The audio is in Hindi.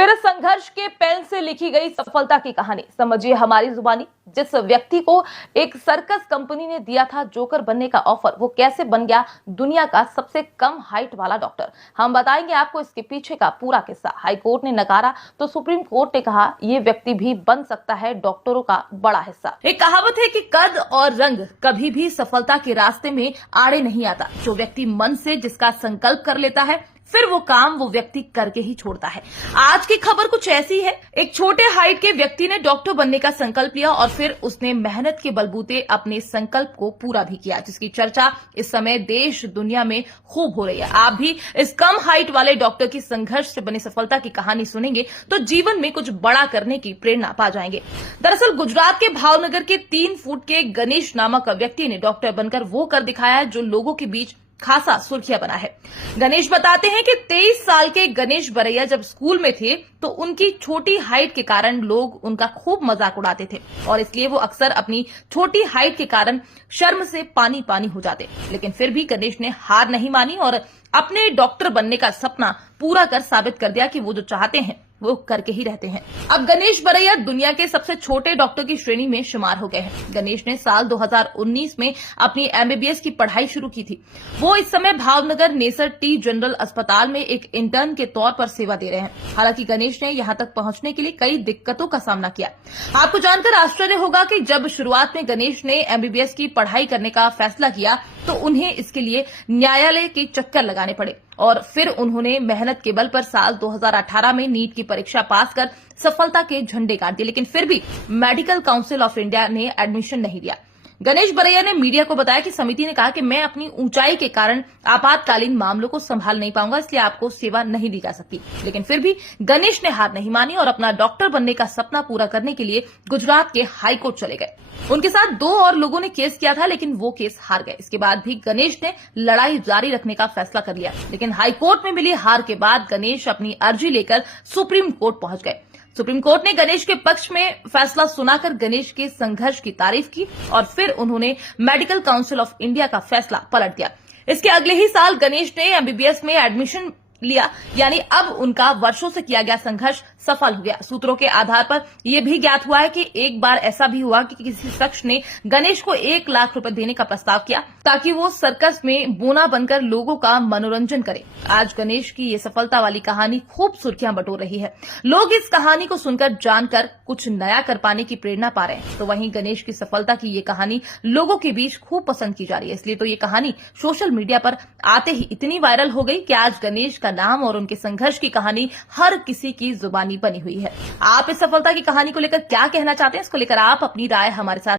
फिर संघर्ष के पेन से लिखी गई सफलता की कहानी समझिए हमारी जुबानी। जिस व्यक्ति को एक सर्कस कंपनी ने दिया था जोकर बनने का ऑफर, वो कैसे बन गया दुनिया का सबसे कम हाइट वाला डॉक्टर। हम बताएंगे आपको इसके पीछे का पूरा किस्सा। हाई कोर्ट ने नकारा तो सुप्रीम कोर्ट ने कहा ये व्यक्ति भी बन सकता है डॉक्टरों का बड़ा हिस्सा। एक कहावत है कि कद और रंग कभी भी सफलता के रास्ते में आड़े नहीं आता। जो व्यक्ति मन से जिसका संकल्प कर लेता है फिर वो काम वो व्यक्ति करके ही छोड़ता है। आज की खबर कुछ ऐसी है। एक छोटे हाइट के व्यक्ति ने डॉक्टर बनने का संकल्प लिया और फिर उसने मेहनत के बलबूते अपने संकल्प को पूरा भी किया, जिसकी चर्चा इस समय देश दुनिया में खूब हो रही है। आप भी इस कम हाइट वाले डॉक्टर की संघर्ष से बनी सफलता की कहानी सुनेंगे तो जीवन में कुछ बड़ा करने की प्रेरणा पा जाएंगे। दरअसल गुजरात के भावनगर के 3 फुट के गणेश नामक व्यक्ति ने डॉक्टर बनकर वो कर दिखाया है जो लोगों के बीच खासा सुर्खियां बना है। गणेश बताते हैं कि 23 साल के गणेश बरैया जब स्कूल में थे तो उनकी छोटी हाइट के कारण लोग उनका खूब मजाक उड़ाते थे और इसलिए वो अक्सर अपनी छोटी हाइट के कारण शर्म से पानी पानी हो जाते। लेकिन फिर भी गणेश ने हार नहीं मानी और अपने डॉक्टर बनने का सपना पूरा कर साबित कर दिया कि वो जो चाहते हैं वो करके ही रहते हैं। अब गणेश बरैया दुनिया के सबसे छोटे डॉक्टर की श्रेणी में शुमार हो गए हैं। गणेश ने साल 2019 में अपनी एमबीबीएस की पढ़ाई शुरू की थी। वो इस समय भावनगर नेसर टी जनरल अस्पताल में एक इंटर्न के तौर पर सेवा दे रहे हैं। हालांकि गणेश ने यहां तक पहुंचने के लिए कई दिक्कतों का सामना किया। आपको जानकर आश्चर्य होगा कि जब शुरुआत में गणेश ने एमबीबीएस की पढ़ाई करने का फैसला किया तो उन्हें इसके लिए न्यायालय के चक्कर लगाने पड़े और फिर उन्होंने मेहनत के बल पर साल 2018 में नीट की परीक्षा पास कर सफलता के झंडे गाड़ दिए। लेकिन फिर भी मेडिकल काउंसिल ऑफ इंडिया ने एडमिशन नहीं दिया। गणेश बरैया ने मीडिया को बताया कि समिति ने कहा कि मैं अपनी ऊंचाई के कारण आपातकालीन मामलों को संभाल नहीं पाऊंगा, इसलिए आपको सेवा नहीं दी जा सकती। लेकिन फिर भी गणेश ने हार नहीं मानी और अपना डॉक्टर बनने का सपना पूरा करने के लिए गुजरात के हाईकोर्ट चले गए। उनके साथ 2 और लोगों ने केस किया था, लेकिन वो केस हार गए। इसके बाद भी गणेश ने लड़ाई जारी रखने का फैसला कर लिया। लेकिन हाईकोर्ट में मिली हार के बाद गणेश अपनी अर्जी लेकर सुप्रीम कोर्ट पहुंच गए। सुप्रीम कोर्ट ने गणेश के पक्ष में फैसला सुनाकर गणेश के संघर्ष की तारीफ की और फिर उन्होंने मेडिकल काउंसिल ऑफ इंडिया का फैसला पलट दिया। इसके अगले ही साल गणेश ने एमबीबीएस में एडमिशन लिया, यानी अब उनका वर्षों से किया गया संघर्ष सफल हो गया। सूत्रों के आधार पर यह भी ज्ञात हुआ है कि एक बार ऐसा भी हुआ कि किसी शख्स ने गणेश को 1 लाख रुपए देने का प्रस्ताव किया ताकि वो सर्कस में बोना बनकर लोगों का मनोरंजन करे। आज गणेश की ये सफलता वाली कहानी खूब सुर्खियां बटोर रही है। लोग इस कहानी को सुनकर जानकर कुछ नया कर पाने की प्रेरणा पा रहे हैं। तो वहीं गणेश की सफलता की ये कहानी लोगों के बीच खूब पसंद की जा रही है। इसलिए तो ये कहानी सोशल मीडिया पर आते ही इतनी वायरल हो गई कि आज गणेश का नाम और उनके संघर्ष की कहानी हर किसी की जुबानी बनी हुई है। आप इस सफलता की कहानी को लेकर क्या कहना चाहते हैं, इसको लेकर आप अपनी राय हमारे साथ